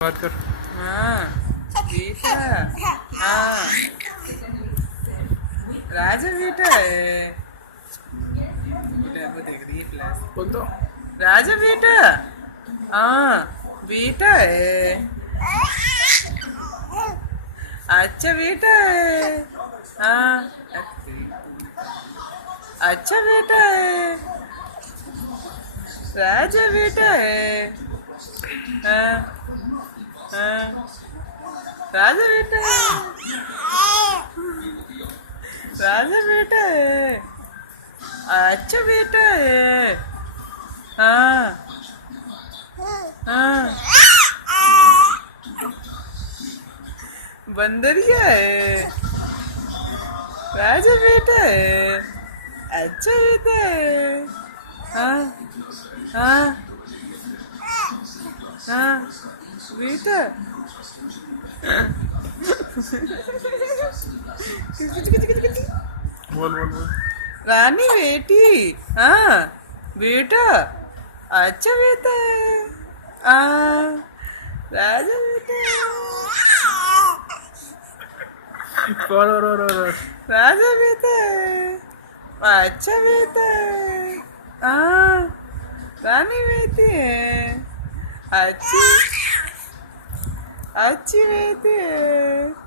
बात कर। हाँ बेटा। हाँ राजा बेटा है। बेटा वो देख रही है क्लास। बोल दो। राजा बेटा। हाँ बेटा है। अच्छा बेटा है। हाँ अच्छा बेटा है। राजा बेटा है। हाँ हाँ राजा बेटा है। राजा बेटा है। अच्छा बेटा है। हाँ हाँ बंदरिया है। राजा बेटा है। अच्छा बेटा है। हाँ हाँ हाँ बेटा। बोल बोल बोल। रानी बेटी। हाँ बेटा अच्छा बेटा है। राजा बेटा और राजा बेटा है। अच्छा बेटा है। रानी बेटी है। अच्छी अच्छी बेटी है।